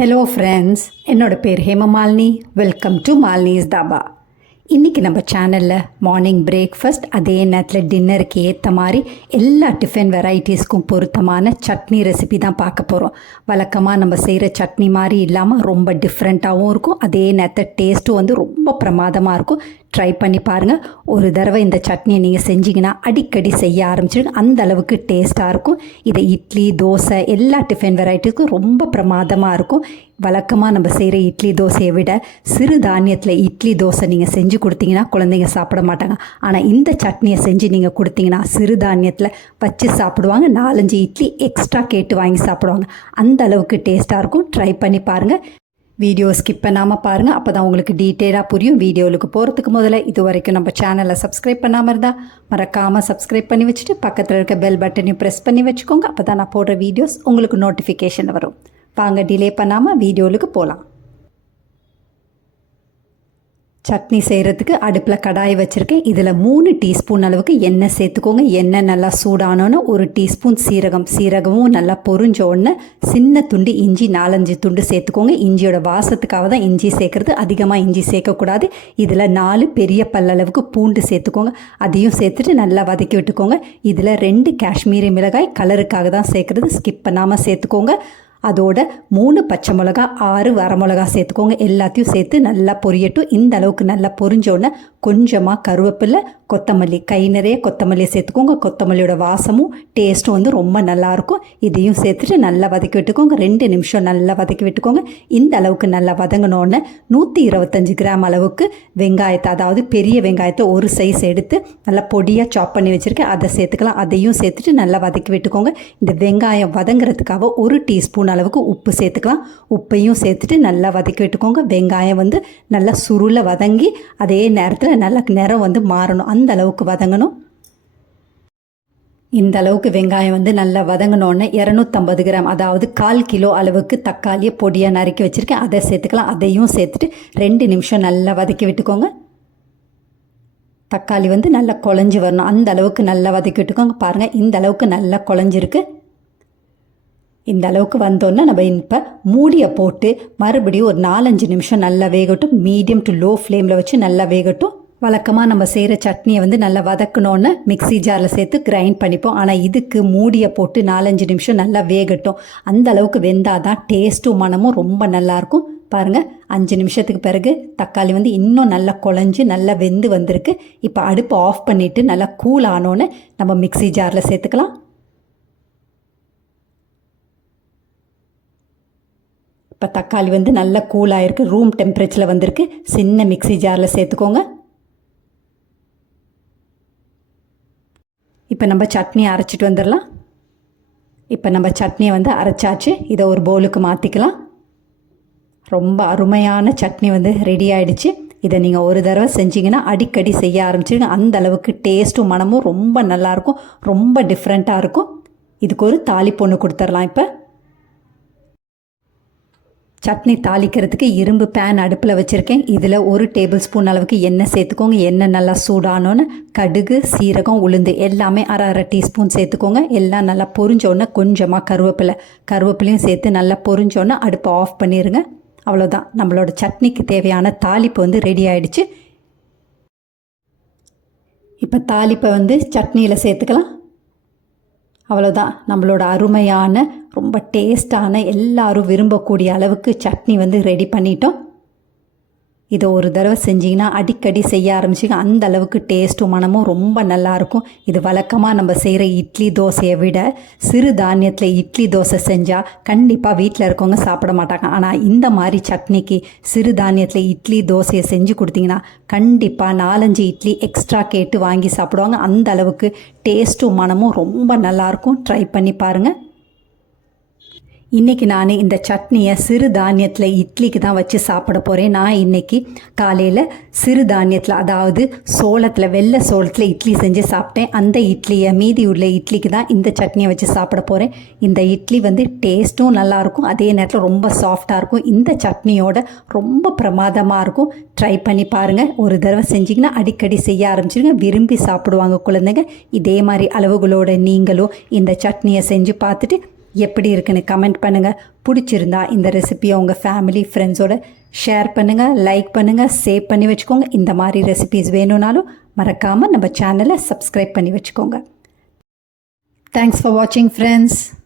Hello friends, என்னோட பேர் Hemamalini. Welcome to Malini's dhaba. இன்றைக்கி நம்ம சேனலில் மார்னிங் பிரேக்ஃபாஸ்ட், அதே நேரத்தில் டின்னருக்கு ஏற்ற மாதிரி எல்லா டிஃபன் வெரைட்டிஸ்க்கும் பொருத்தமான சட்னி ரெசிபி தான் பார்க்க போகிறோம். வழக்கமாக நம்ம செய்கிற சட்னி மாதிரி இல்லாமல் ரொம்ப டிஃப்ரெண்ட்டாகவும் இருக்கும். அதே நேரத்தில் டேஸ்ட்டும் வந்து ரொம்ப பிரமாதமாக இருக்கும். ட்ரை பண்ணி பாருங்கள். ஒரு தடவை இந்த சட்னியை நீங்கள் செஞ்சிங்கன்னா அடிக்கடி செய்ய ஆரம்பிச்சிடுங்க. அந்த அளவுக்கு டேஸ்ட்டாக இருக்கும். இதை இட்லி, தோசை எல்லா டிஃபன் வெரைட்டிக்கும் ரொம்ப பிரமாதமாக இருக்கும். வழக்கமாக நம்ம செய்கிற இட்லி தோசையை விட சிறு தானியத்தில் இட்லி தோசை நீங்கள் செஞ்சு கொடுத்தீங்கன்னா குழந்தைங்க சாப்பிட மாட்டாங்க. ஆனால் இந்த சட்னியை செஞ்சு நீங்கள் கொடுத்தீங்கன்னா சிறு தானியத்தில் வச்சு சாப்பிடுவாங்க. 4-5 இட்லி எக்ஸ்ட்ரா கேட்டு வாங்கி சாப்பிடுவாங்க. அந்த அளவுக்கு டேஸ்ட்டாக இருக்கும். ட்ரை பண்ணி பாருங்கள். வீடியோ ஸ்கிப் பண்ணாமல் பாருங்கள். அப்போ தான் உங்களுக்கு டீட்டெயிலாக புரியும். வீடியோவுக்கு போகிறதுக்கு முதல்ல இது வரைக்கும் நம்ம சேனலை சப்ஸ்கிரைப் பண்ணாமல் இருந்தால் மறக்காமல் சப்ஸ்கிரைப் பண்ணி வச்சுட்டு பக்கத்தில் இருக்க பெல் பட்டனையும் ப்ரெஸ் பண்ணி வச்சுக்கோங்க. அப்போ தான் நான் போடுற வீடியோஸ் உங்களுக்கு நோட்டிஃபிகேஷன் வரும். வாங்க டிலே பண்ணாமல் வீடியோவுக்கு போகலாம். சட்னி செய்கிறதுக்கு அடுப்பில் கடாய் வச்சுருக்கேன். இதில் 3 டீஸ்பூன் அளவுக்கு எண்ணெய் சேர்த்துக்கோங்க. எண்ணெய் நல்லா சூடானோன்னு 1 டீஸ்பூன் சீரகமும் நல்லா பொரிஞ்ச உடனே சின்ன துண்டு இஞ்சி 4-5 துண்டு சேர்த்துக்கோங்க. இஞ்சியோட வாசத்துக்காக தான் இஞ்சி சேர்க்குறது. அதிகமாக இஞ்சி சேர்க்கக்கூடாது. இதில் 4 பெரிய பல்லளவுக்கு பூண்டு சேர்த்துக்கோங்க. அதையும் சேர்த்துட்டு நல்லா வதக்கி விட்டுக்கோங்க. இதில் 2 காஷ்மீரி மிளகாய் கலருக்காக தான் சேர்க்குறது. ஸ்கிப் பண்ணாமல் சேர்த்துக்கோங்க. அதோட 3 பச்சை மிளகா, 6 வரமிளகா சேர்த்துக்கோங்க. எல்லாத்தையும் சேர்த்து நல்லா பொரியட்டும். இந்த அளவுக்கு நல்லா பொரிஞ்சோடனே கொஞ்சமாக கருவேப்பிலை, கொத்தமல்லி, கை நிறைய கொத்தமல்லியை சேர்த்துக்கோங்க. கொத்தமல்லியோட வாசமும் டேஸ்ட்டும் வந்து ரொம்ப நல்லாயிருக்கும். இதையும் சேர்த்துட்டு நல்லா வதக்கி விட்டுக்கோங்க. 2 நிமிஷம் நல்லா வதக்கி விட்டுக்கோங்க. இந்த அளவுக்கு நல்லா வதங்கினோடனே 125 கிராம் அளவுக்கு வெங்காயத்தை, அதாவது பெரிய வெங்காயத்தை ஒரு சைஸ் எடுத்து நல்லா பொடியாக சாப் பண்ணி வச்சுருக்கேன். அதை சேர்த்துக்கலாம். அதையும் சேர்த்துட்டு நல்லா வதக்கி விட்டுக்கோங்க. இந்த வெங்காயம் வதங்குறதுக்காக 1 டீஸ்பூன் அளவுக்கு உப்பு சேர்த்துக்கலாம். உப்பையும் சேர்த்துட்டு நல்லா வதக்கி விட்டுக்கோங்க. வெங்காயம் வந்து நல்லா சுருள வதங்கி அதே நேரத்தில் நல்லா நிறம் வந்து மாறணும். அந்த அளவுக்கு வதங்கணும். இந்த அளவுக்கு வெங்காயம் வந்து நல்லா வதங்கினோடனே 250 கிராம், அதாவது 1/4 கிலோ அளவுக்கு தக்காளியை பொடியாக நறுக்கி வச்சுருக்கேன். அதை சேர்த்துக்கலாம். அதையும் சேர்த்துட்டு 2 நிமிஷம் நல்லா வதக்கி விட்டுக்கோங்க. தக்காளி வந்து நல்லா குழஞ்சி வரணும். அந்த அளவுக்கு நல்லா வதக்கி விட்டுக்கோங்க. பாருங்கள், இந்த அளவுக்கு நல்லா குழஞ்சிருக்கு. இந்த அளவுக்கு வந்தோன்னா நம்ம இப்போ மூடியை போட்டு மறுபடியும் ஒரு 4-5 நிமிஷம் நல்லா வேகட்டும். மீடியம் டு லோ ஃப்ளேமில் வச்சு நல்லா வேகட்டும். வழக்கமாக நம்ம செய்கிற சட்னியை வந்து நல்லா வதக்கணுன்னு மிக்ஸி ஜாரில் சேர்த்து கிரைண்ட் பண்ணிப்போம். ஆனால் இதுக்கு மூடியை போட்டு 4-5 நிமிஷம் நல்லா வேகட்டும். அந்த அளவுக்கு வெந்தால் தான் டேஸ்ட்டும் மனமும் ரொம்ப நல்லாயிருக்கும். பாருங்கள், 5 நிமிஷத்துக்கு பிறகு தக்காளி வந்து இன்னும் நல்லா குழஞ்சி நல்லா வெந்து வந்திருக்கு. இப்போ அடுப்பு ஆஃப் பண்ணிவிட்டு நல்லா கூல் ஆனோன்னு நம்ம மிக்ஸி ஜாரில் சேர்த்துக்கலாம். இப்போ தக்காளி வந்து நல்லா கூலாக இருக்குது. ரூம் டெம்பரேச்சரில் வந்திருக்கு. சின்ன மிக்ஸி ஜாரில் சேர்த்துக்கோங்க. இப்போ நம்ம சட்னியை அரைச்சிட்டு வந்துடலாம். இப்போ நம்ம சட்னியை வந்து அரைச்சாச்சு. இதை ஒரு பவுலுக்கு மாற்றிக்கலாம். ரொம்ப அருமையான சட்னி வந்து ரெடி ஆகிடுச்சு. இதை நீங்கள் ஒரு தடவை செஞ்சிங்கன்னா அடிக்கடி செய்ய ஆரம்பிச்சிடுங்க. அந்த அளவுக்கு டேஸ்ட்டும் மனமும் ரொம்ப நல்லாயிருக்கும். ரொம்ப டிஃப்ரெண்ட்டாக இருக்கும். இதுக்கு ஒரு தாளிப்பு ஒன்று கொடுத்துடலாம். இப்போ சட்னி தாளிக்கிறதுக்கு இரும்பு பேன் அடுப்பில் வச்சுருக்கேன். இதில் 1 டேபிள் ஸ்பூன் அளவுக்கு எண்ணெய் சேர்த்துக்கோங்க. எண்ணெய் நல்லா சூடானோன்னு கடுகு, சீரகம், உளுந்து எல்லாமே அரை டீஸ்பூன் சேர்த்துக்கோங்க. எல்லாம் நல்லா பொரிஞ்சோன்னே கொஞ்சமாக கருவேப்பிலையும் சேர்த்து நல்லா பொரிஞ்சோன்னே அடுப்பை ஆஃப் பண்ணிடுங்க. அவ்வளோதான், நம்மளோட சட்னிக்கு தேவையான தாளிப்பு வந்து ரெடி ஆகிடுச்சு. இப்போ தாளிப்பை வந்து சட்னியில் சேர்த்துக்கலாம். அவ்வளோதான், நம்மளோட அருமையான ரொம்ப டேஸ்டான எல்லாரும் விரும்பக்கூடிய அளவுக்கு சட்னி வந்து ரெடி பண்ணிட்டோம். இதை ஒரு தடவை செஞ்சிங்கன்னா அடிக்கடி செய்ய ஆரம்பிச்சிங்க. அந்த அளவுக்கு டேஸ்ட்டும் மனமும் ரொம்ப நல்லாயிருக்கும். இது வழக்கமாக நம்ம செய்கிற இட்லி தோசையை விட சிறு தானியத்தில் இட்லி தோசை செஞ்சால் கண்டிப்பாக வீட்டில் இருக்கவங்க சாப்பிட மாட்டாங்க. ஆனால் இந்த மாதிரி சட்னிக்கு சிறு தானியத்தில் இட்லி தோசையை செஞ்சு கொடுத்தீங்கன்னா கண்டிப்பாக 4-5 இட்லி எக்ஸ்ட்ரா கேட்டு வாங்கி சாப்பிடுவாங்க. அந்த அளவுக்கு டேஸ்ட்டும் மனமும் ரொம்ப நல்லாயிருக்கும். ட்ரை பண்ணி பாருங்கள். இன்றைக்கி நான் இந்த சட்னியை சிறு தானியத்தில் இட்லிக்கு தான் வச்சு சாப்பிட போகிறேன். நான் இன்றைக்கி காலையில் சிறு தானியத்தில், அதாவது சோளத்தில், வெள்ளை சோளத்தில் இட்லி செஞ்சு சாப்பிட்டேன். அந்த இட்லியை மீதி உள்ள இட்லிக்கு தான் இந்த சட்னியை வச்சு சாப்பிட போகிறேன். இந்த இட்லி வந்து டேஸ்ட்டும் நல்லாயிருக்கும். அதே நேரத்தில் ரொம்ப சாஃப்டாக இருக்கும். இந்த சட்னியோட ரொம்ப பிரமாதமாக இருக்கும். ட்ரை பண்ணி பாருங்கள். ஒரு தடவை செஞ்சிங்கன்னா அடிக்கடி செய்ய ஆரம்பிச்சிருங்க. விரும்பி சாப்பிடுவாங்க குழந்தைங்க. இதே மாதிரி அளவுகளோட நீங்களும் இந்த சட்னியை செஞ்சு பார்த்துட்டு எப்படி இருக்குன்னு கமெண்ட் பண்ணுங்கள். பிடிச்சிருந்தா இந்த ரெசிபியை உங்கள் ஃபேமிலி ஃப்ரெண்ட்ஸோட ஷேர் பண்ணுங்கள், லைக் பண்ணுங்கள், சேவ் பண்ணி வச்சுக்கோங்க. இந்த மாதிரி ரெசிபிஸ் வேணும்னாலும் மறக்காமல் நம்ம சேனலை சப்ஸ்கிரைப் பண்ணி வச்சுக்கோங்க. தேங்க்ஸ் ஃபார் வாட்சிங் ஃப்ரெண்ட்ஸ்.